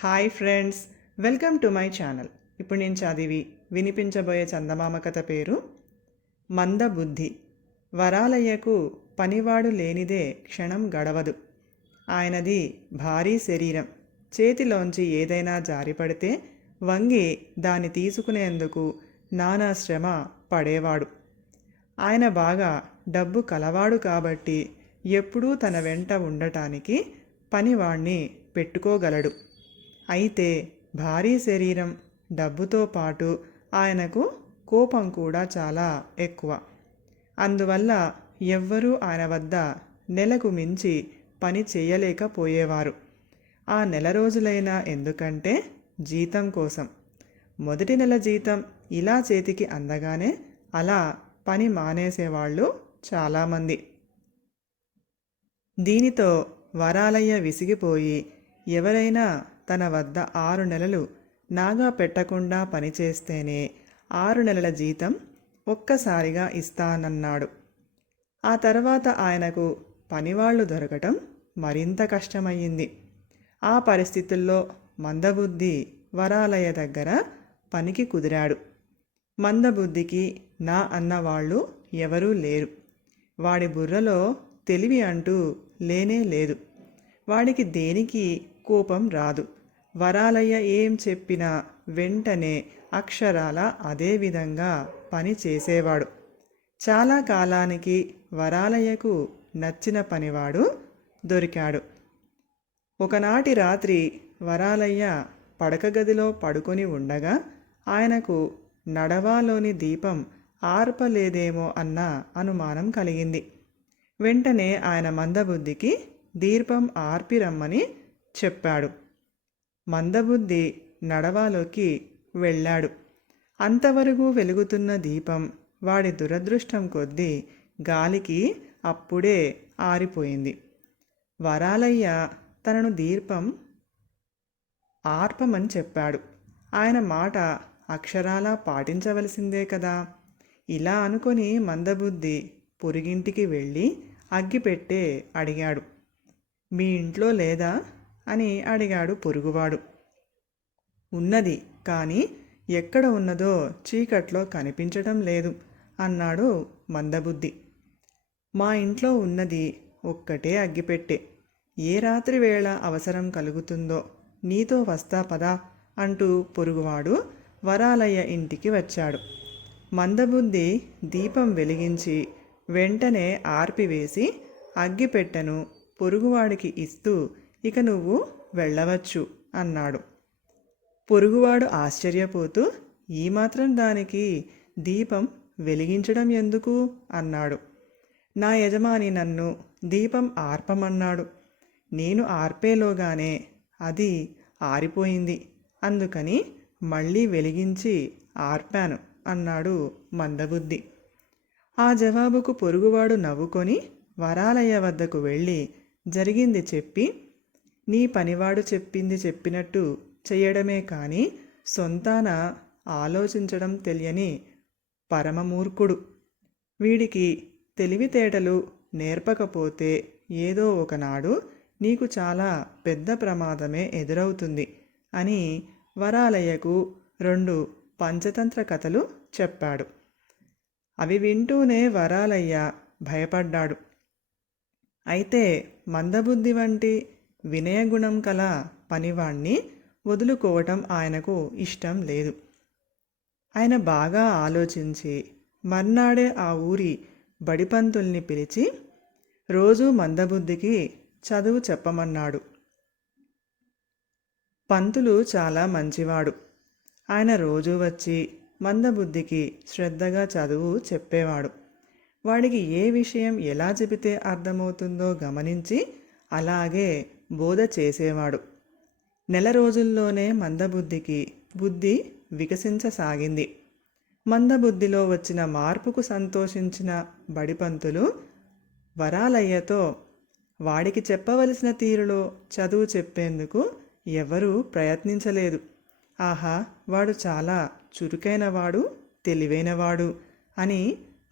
Hi friends, welcome to my channel. ఇప్పుడు నేను చదివి వినిపించబోయే చందమామ కథ పేరు మందబుద్ధి. వరాలయ్యకు పనివాడు లేనిదే క్షణం గడవదు. ఆయనది భారీ శరీరం. చేతిలోంచి ఏదైనా జారిపడితే వంగి దాన్ని తీసుకునేందుకు నానా శ్రమ పడేవాడు. ఆయన బాగా డబ్బు కలవాడు కాబట్టి ఎప్పుడూ తన వెంట ఉండటానికి పనివాణ్ణి పెట్టుకోగలడు. అయితే భారీ శరీరం, డబ్బుతో పాటు ఆయనకు కోపం కూడా చాలా ఎక్కువ. అందువల్ల ఎవ్వరూ ఆయన వద్ద నెలకు మించి పని చేయలేకపోయేవారు. ఆ నెల రోజులైనా ఎందుకంటే జీతం కోసం. మొదటి నెల జీతం ఇలా చేతికి అందగానే అలా పని మానేసేవాళ్ళు చాలామంది. దీనితో వరాలయ్య విసిగిపోయి ఎవరైనా తన వద్ద 6 నెలలు నాగా పెట్టకుండా పనిచేస్తేనే 6 నెలల జీతం ఒక్కసారిగా ఇస్తానన్నాడు. ఆ తర్వాత ఆయనకు పనివాళ్లు దొరకటం మరింత కష్టమయ్యింది. ఆ పరిస్థితుల్లో మందబుద్ధి వరాలయ్య దగ్గర పనికి కుదిరాడు. మందబుద్ధికి నా అన్నవాళ్ళు ఎవరూ లేరు. వాడి బుర్రలో తెలివి అంటూ లేనే లేదు. వాడికి దేనికి కోపం రాదు. వరాలయ్య ఏం చెప్పినా వెంటనే అక్షరాల అదే విధంగా పని చేసేవాడు. చాలా కాలానికి వరాలయ్యకు నచ్చిన పనివాడు దొరికాడు. ఒకనాటి రాత్రి వరాలయ్య పడక గదిలో పడుకొని ఉండగా ఆయనకు నడవాలోని దీపం ఆర్పలేదేమో అన్న అనుమానం కలిగింది. వెంటనే ఆయన మందబుద్ధికి దీపం ఆర్పి రమ్మని చెప్పాడు. మందబుద్ధి నడవాలోకి వెళ్ళాడు. అంతవరకు వెలుగుతున్న దీపం వాడి దురదృష్టం కొద్దీ గాలికి అప్పుడే ఆరిపోయింది. వరాలయ్య తనను దీపం ఆర్పమని చెప్పాడు. ఆయన మాట అక్షరాలా పాటించవలసిందే కదా. ఇలా అనుకొని మందబుద్ధి పొరుగింటికి వెళ్ళి అగ్గిపెట్టే అడిగాడు. మీ ఇంట్లో లేదా అని అడిగాడు పొరుగువాడు. ఉన్నది, కానీ ఎక్కడ ఉన్నదో చీకట్లో కనిపించటం లేదు అన్నాడు మందబుద్ధి. మా ఇంట్లో ఉన్నది ఒక్కటే అగ్గిపెట్టే. ఏ రాత్రి వేళ అవసరం కలుగుతుందో నీతో వస్తా పదా అంటూ పొరుగువాడు వరాలయ్య ఇంటికి వచ్చాడు. మందబుద్ధి దీపం వెలిగించి వెంటనే ఆర్పివేసి అగ్గిపెట్టెను పొరుగువాడికి ఇస్తూ ఇక నువ్వు వెళ్ళవచ్చు అన్నాడు. పొరుగువాడు ఆశ్చర్యపోతూ ఈ మాత్రం దానికి దీపం వెలిగించడం ఎందుకు అన్నాడు. నా యజమాని నన్ను దీపం ఆర్పమన్నాడు. నేను ఆర్పేలోగానే అది ఆరిపోయింది. అందుకని మళ్ళీ వెలిగించి ఆర్పాను అన్నాడు మందబుద్ధి. ఆ జవాబుకు పొరుగువాడు నవ్వుకొని వరాలయ్య వద్దకు వెళ్ళి జరిగింది చెప్పి, నీ పనివాడు చెప్పింది చెప్పినట్టు చేయడమే కానీ సొంతాన ఆలోచించడం తెలియని పరమమూర్ఖుడు. వీడికి తెలివితేటలు నేర్పకపోతే ఏదో ఒకనాడు నీకు చాలా పెద్ద ప్రమాదమే ఎదురవుతుంది అని వరాలయ్యకు 2 పంచతంత్ర కథలు చెప్పాడు. అవి వింటూనే వరాలయ్య భయపడ్డాడు. అయితే మందబుద్ధి వంటి వినయగుణం కల పనివాణ్ణి వదులుకోవటం ఆయనకు ఇష్టం లేదు. ఆయన బాగా ఆలోచించి మర్నాడే ఆ ఊరి బడిపంతుల్ని పిలిచి రోజూ మందబుద్ధికి చదువు చెప్పమన్నాడు. పంతులు చాలా మంచివాడు. ఆయన రోజూ వచ్చి మందబుద్ధికి శ్రద్ధగా చదువు చెప్పేవాడు. వాడికి ఏ విషయం ఎలా చెబితే అర్థమవుతుందో గమనించి అలాగే బోధ చేసేవాడు. నెల రోజుల్లోనే మందబుద్ధికి బుద్ధి వికసించసాగింది. మందబుద్ధిలో వచ్చిన మార్పుకు సంతోషించిన బడిపంతులు వరాలయ్యతో వాడికి చెప్పవలసిన తీరులో చదువు చెప్పేందుకు ఎవరూ ప్రయత్నించలేదు. ఆహా, వాడు చాలా చురుకైనవాడు, తెలివైనవాడు అని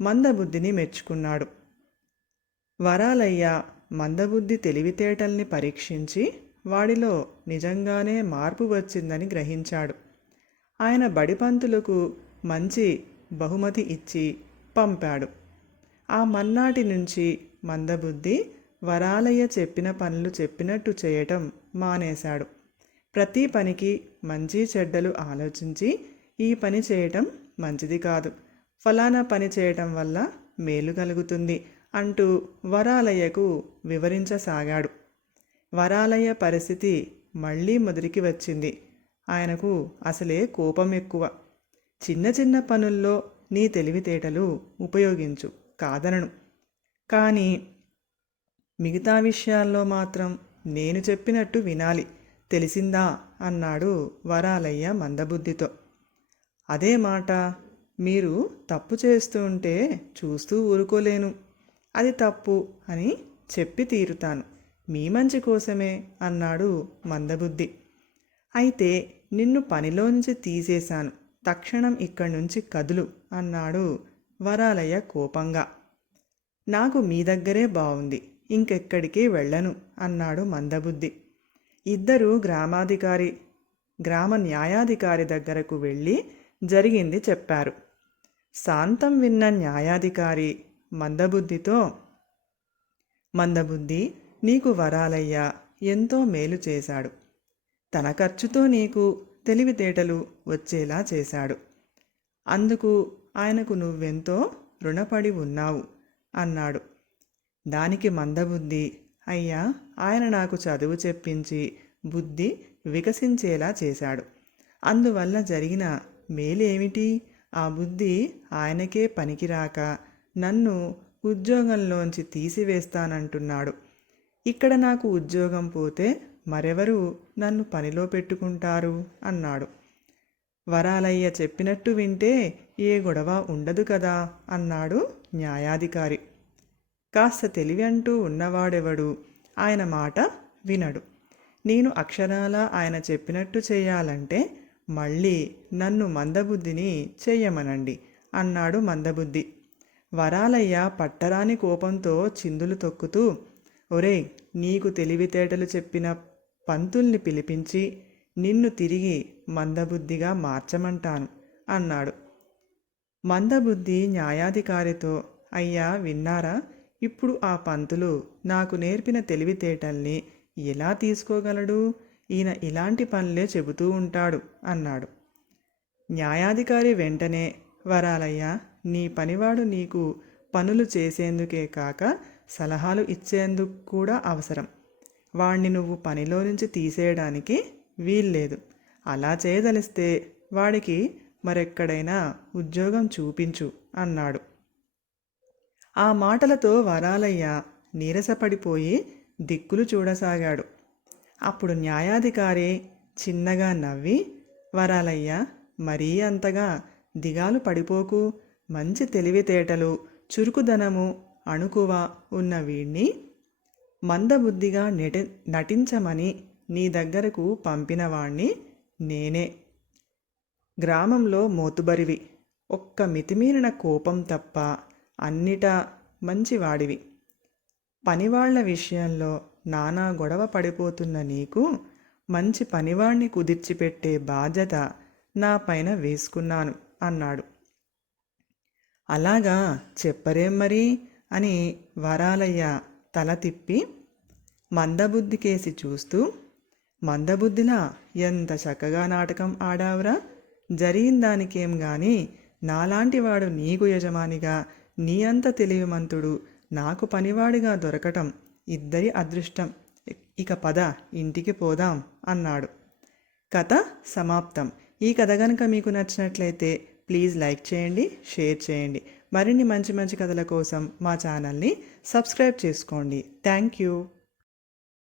మందబుద్ధిని మెచ్చుకున్నాడు. వరాలయ్య మందబుద్ధి తెలివితేటల్ని పరీక్షించి వాడిలో నిజంగానే మార్పు వచ్చిందని గ్రహించాడు. ఆయన బడిపంతులకు మంచి బహుమతి ఇచ్చి పంపాడు. ఆ మన్నాటి నుంచి మందబుద్ధి వరాలయ్య చెప్పిన పనులు చెప్పినట్టు చేయటం మానేశాడు. ప్రతి పనికి మంచి చెడ్డలు ఆలోచించి ఈ పని చేయటం మంచిది కాదు, ఫలానా పని చేయటం వల్ల మేలు కలుగుతుంది అంటూ వరాలయ్యకు వివరించసాగాడు. వరాలయ్య పరిస్థితి మళ్ళీ మొదటికి వచ్చింది. ఆయనకు అసలే కోపం ఎక్కువ. చిన్న చిన్న పనుల్లో నీ తెలివితేటలు ఉపయోగించు, కాదనను, కానీ మిగతా విషయాల్లో మాత్రం నేను చెప్పినట్టు వినాలి, తెలిసిందా అన్నాడు వరాలయ్య మందబుద్ధితో. అదే మాట, మీరు తప్పు చేస్తూ ఉంటే చూస్తూ ఊరుకోలేను, అది తప్పు అని చెప్పి తీరుతాను, మీ మంచి కోసమే అన్నాడు మందబుద్ధి. అయితే నిన్ను పనిలోంచి తీసేశాను, తక్షణం ఇక్కడి నుంచి కదులు అన్నాడు వరాలయ్య కోపంగా. నాకు మీ దగ్గరే బావుంది, ఇంకెక్కడికి వెళ్ళను అన్నాడు మందబుద్ధి. ఇద్దరూ గ్రామ న్యాయాధికారి దగ్గరకు వెళ్ళి జరిగింది చెప్పారు. శాంతం విన్న న్యాయాధికారి మందబుద్ధితో, మందబుద్ధి, నీకు వరాలయ్య ఎంతో మేలు చేశాడు, తన ఖర్చుతో నీకు తెలివితేటలు వచ్చేలా చేశాడు, అందుకు ఆయనకు నువ్వెంతో రుణపడి ఉన్నావు అన్నాడు. దానికి మందబుద్ధి, అయ్యా, ఆయన నాకు చదువు చెప్పించి బుద్ధి వికసించేలా చేశాడు, అందువల్ల జరిగిన మేలేమిటి? ఆ బుద్ధి ఆయనకే పనికిరాక నన్ను ఉద్యోగంలోంచి తీసివేస్తానంటున్నాడు. ఇక్కడ నాకు ఉద్యోగం పోతే మరెవరు నన్ను పనిలో పెట్టుకుంటారు అన్నాడు. వరాలయ్య చెప్పినట్టు వింటే ఏ గొడవ ఉండదు కదా అన్నాడు న్యాయాధికారి. కాస్త తెలివి అంటూ ఉన్నవాడెవడు ఆయన మాట వినడు. నేను అక్షరాలా ఆయన చెప్పినట్టు చేయాలంటే మళ్ళీ నన్ను మందబుద్ధిని చెయ్యమనండి అన్నాడు మందబుద్ధి. వరాలయ్య పట్టరాని కోపంతో చిందులు తొక్కుతూ, ఒరేయ్, నీకు తెలివితేటలు చెప్పిన పంతుల్ని పిలిపించి నిన్ను తిరిగి మందబుద్ధిగా మార్చమంటాను అన్నాడు. మందబుద్ధి న్యాయాధికారితో, అయ్యా, విన్నారా, ఇప్పుడు ఆ పంతులు నాకు నేర్పిన తెలివితేటల్ని ఎలా తీసుకోగలడు? ఈయన ఇలాంటి పనులే చెబుతూ ఉంటాడు అన్నాడు. న్యాయాధికారి వెంటనే, వరాలయ్య, నీ పనివాడు నీకు పనులు చేసేందుకే కాక సలహాలు ఇచ్చేందుకు కూడా అవసరం, వాణ్ణి నువ్వు పనిలో నుంచి తీసేయడానికి వీల్లేదు, అలా చేయదలిస్తే వాడికి మరెక్కడైనా ఉద్యోగం చూపించు అన్నాడు. ఆ మాటలతో వరాలయ్య నీరసపడిపోయి దిక్కులు చూడసాగాడు. అప్పుడు న్యాయాధికారి చిన్నగా నవ్వి, వరాలయ్య, మరీ అంతగా దిగాలు పడిపోకు, మంచి తెలివితేటలు, చురుకుదనము, అణుకువ ఉన్న వీణ్ణి మందబుద్ధిగా నటించమని నీ దగ్గరకు పంపినవాణ్ణి నేనే. గ్రామంలో మోతుబరివి, ఒక్క మితిమీరిన కోపం తప్ప అన్నిటా మంచివాడివి. పనివాళ్ల విషయంలో నానా గొడవ పడిపోతున్న నీకు మంచి పనివాణ్ణి కుదిర్చిపెట్టే బాధ్యత నా పైన వేసుకున్నాను అన్నాడు. అలాగా, చెప్పరేం మరి అని వరాలయ్య తల తిప్పి మందబుద్ధికేసి చూస్తూ, మందబుద్ధిలా ఎంత చక్కగా నాటకం ఆడావురా, జరిగిన దానికేం గాని నాలాంటివాడు నీకు యజమానిగా, నీ అంత తెలివిమంతుడు నాకు పనివాడిగా దొరకటం ఇద్దరి అదృష్టం, ఇక పద ఇంటికి పోదాం అన్నాడు. కథ సమాప్తం. ఈ కథ కనుక మీకు నచ్చినట్లయితే ప్లీజ్ లైక్ చేయండి, షేర్ చేయండి. మరిన్ని మంచి మంచి కథల కోసం మా ఛానల్ని సబ్స్క్రైబ్ చేసుకోండి. Thank you.